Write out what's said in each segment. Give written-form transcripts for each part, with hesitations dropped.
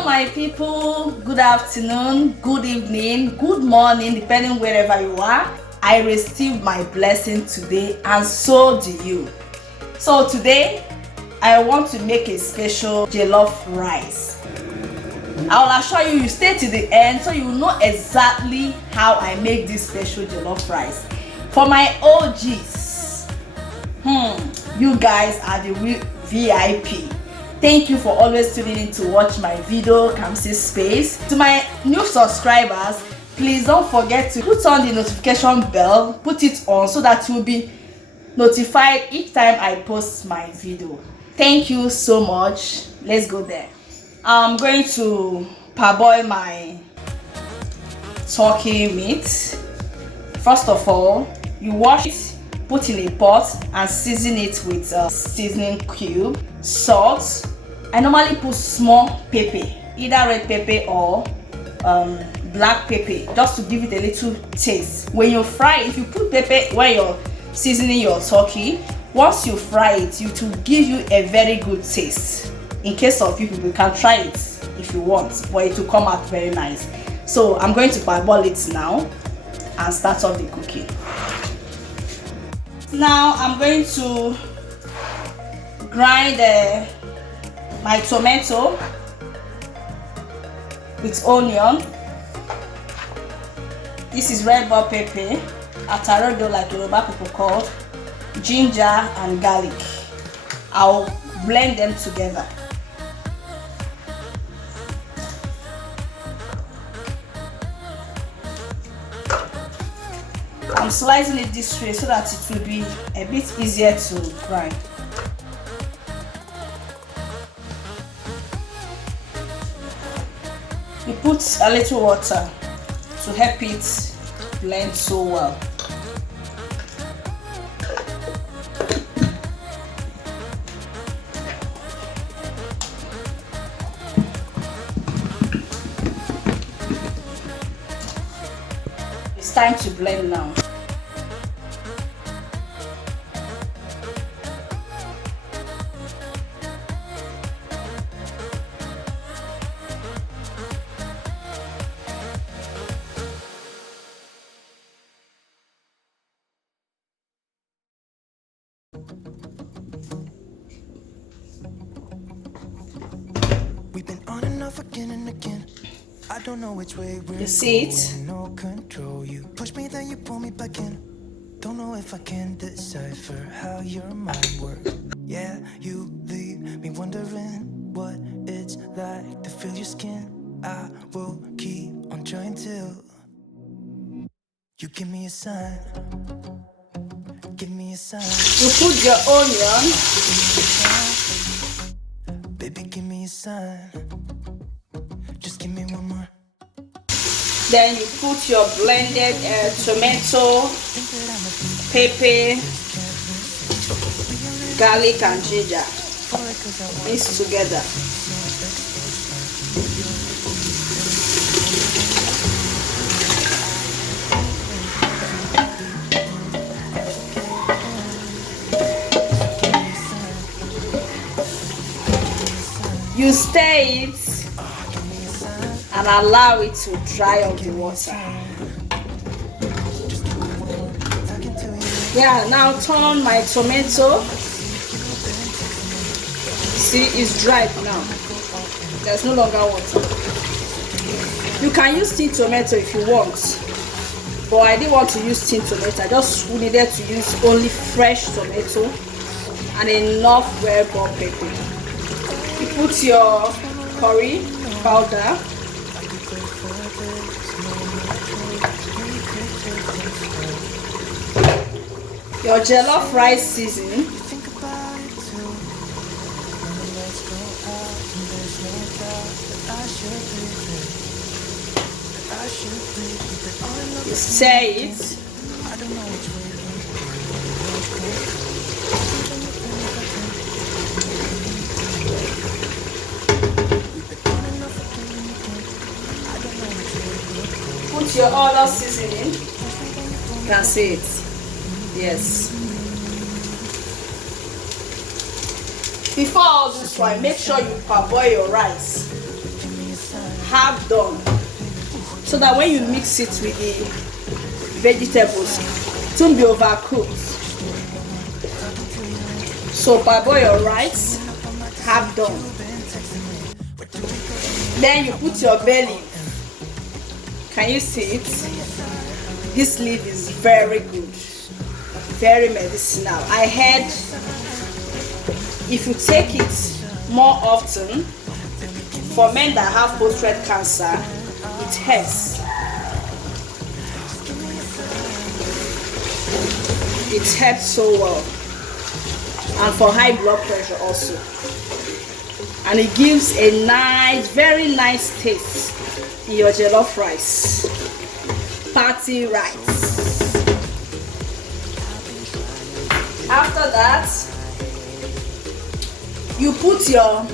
Hello my people, good afternoon, good evening, good morning, depending wherever you are. I received my blessing today and so do you. So today I want to make a special jollof rice. I will assure you, you stay to the end so you will know exactly how I make this special jollof rice. For my OGs, you guys are the real VIP. Thank you for always tuning in to watch my video, Kamsi Space. To my new subscribers, please don't forget to put on the notification bell, put it on so that you'll be notified each time I post my video. Thank you so much. Let's go there. I'm going to parboil my turkey meat. First of all, you wash it, put in a pot and season it with seasoning cube, salt. I normally put small pepper, either red pepper or black pepper, just to give it a little taste. When you fry, if you put pepper when you're seasoning your turkey, once you fry it, it will give you a very good taste. In case of you people, you can try it if you want, but it will come out very nice. So I'm going to parboil it now and start off the cooking. Now I'm going to grind my tomato with onion. This is red bell pepper, atarodo like Yoruba people call, ginger and garlic. I'll blend them together. I'm slicing it this way so that it will be a bit easier to grind. You put a little water to help it blend so well. It's time to blend now. We've been on and off again and again. I don't know which way we're You see it? going. No control. You push me, then you pull me back in. Don't know if I can decipher how your mind works. Yeah, you leave me wondering what it's like to feel your skin. I will keep on trying till you give me a sign. Give me a sign. You put your onion. Baby, give me a sign. Just give me one more. Then you put your blended tomato, pepper, garlic and ginger. Mix together. You stir it and allow it to dry off the water. Yeah, now turn on my tomato. See, it's dried now. There's no longer water. You can use tin tomato if you want, but I didn't want to use tin tomato. I just needed to use only fresh tomato and enough red bell pepper. You put your curry powder, your jollof rice seasoning, you stir it. Put your other seasoning. You can see it. Yes. Before all this one, make sure you parboil your rice. half done, so that when you mix it with the vegetables, it won't be overcooked. So parboil your rice, half done. Then you put your bay leaf. Can you see it? This leaf is very good, very medicinal. I heard if you take it more often, for men that have prostate cancer, it helps. It helps so well. And for high blood pressure also. And it gives a nice, very nice taste in your jollof rice. Party rice. After that, you put your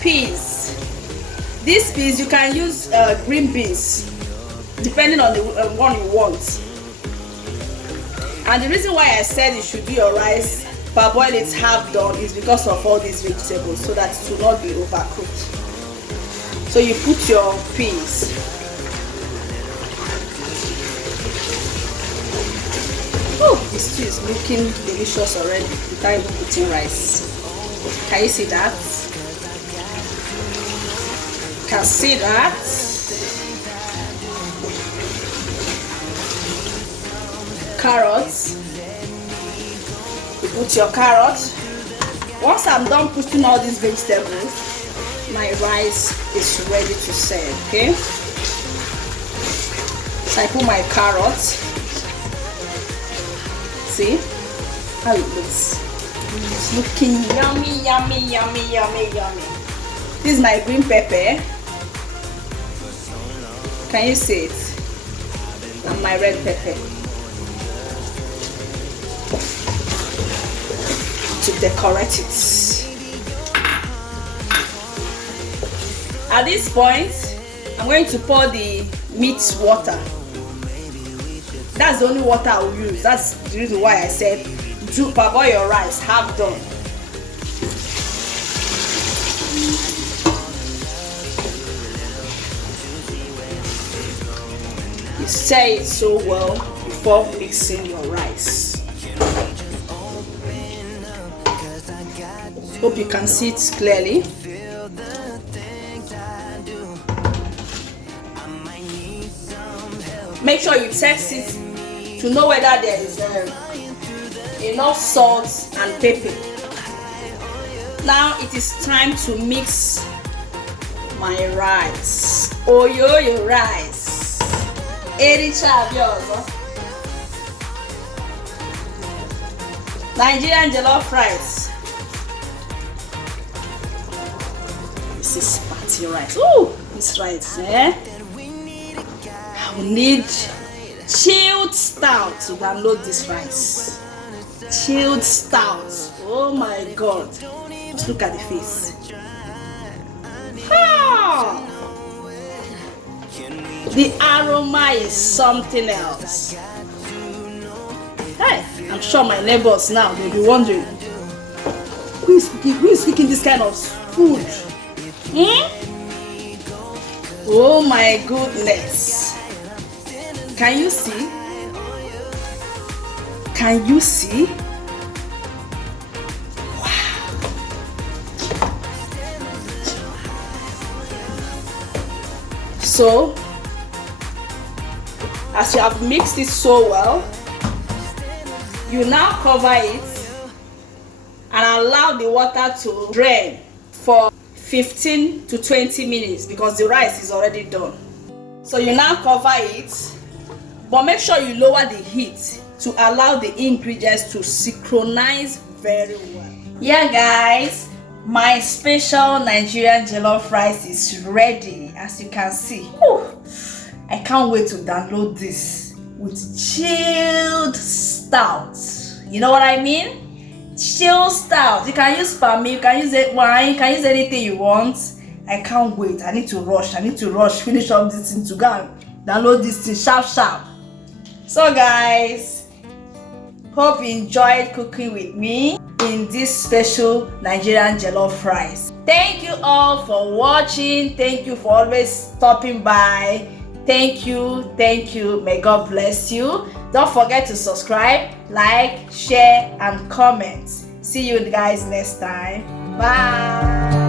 peas. These peas, you can use green beans, depending on the one you want. And the reason why I said you should do your rice parboil it half done is because of all these vegetables, so that it will not be overcooked. So you put your peas. Oh, this stew is looking delicious already without even putting rice. Can you see that? Can see that? Carrots. You put your carrots. Once I'm done putting all these vegetables, my rice is ready to serve. Okay, so I put my carrots. See how it looks? It's looking yummy, yummy, yummy, yummy, yummy. This is my green pepper. Can you see it? And my red pepper. To decorate it. At this point, I'm going to pour the meat water. That's the only water I will use. That's the reason why I said do parboil your rice half done. You stir it so well before mixing your rice. Hope you can see it clearly. Make sure you test it to know whether there is enough salt and pepper. Now it is time to mix my rice. Oh yo rice. Nigerian jollof rice. This is party rice. Ooh, this rice, eh? I will need chilled stout to download this rice. Chilled stout. Oh my god. Just look at the face. Ah! The aroma is something else. Hey, I'm sure my neighbors now will be wondering who is cooking this kind of food? Oh my goodness. Can you see? Can you see? Wow. So, as you have mixed it so well, you now cover it and allow the water to drain for 15 to 20 minutes because the rice is already done. So you now cover it, but make sure you lower the heat to allow the ingredients to synchronize very well. Yeah guys, my special Nigerian jollof rice is ready, as you can see. Whew. I can't wait to download this with chilled stout. You know what I mean? Chilled stout. You can use palmy, you can use wine, you can use anything you want. I can't wait. I need to rush. Finish up this thing to go and download this thing sharp. So guys, hope you enjoyed cooking with me. in this special Nigerian jollof rice. Thank you all for watching. Thank you for always stopping by. Thank you. May God bless you. Don't forget to subscribe, like, share, and comment. See you guys next time. Bye.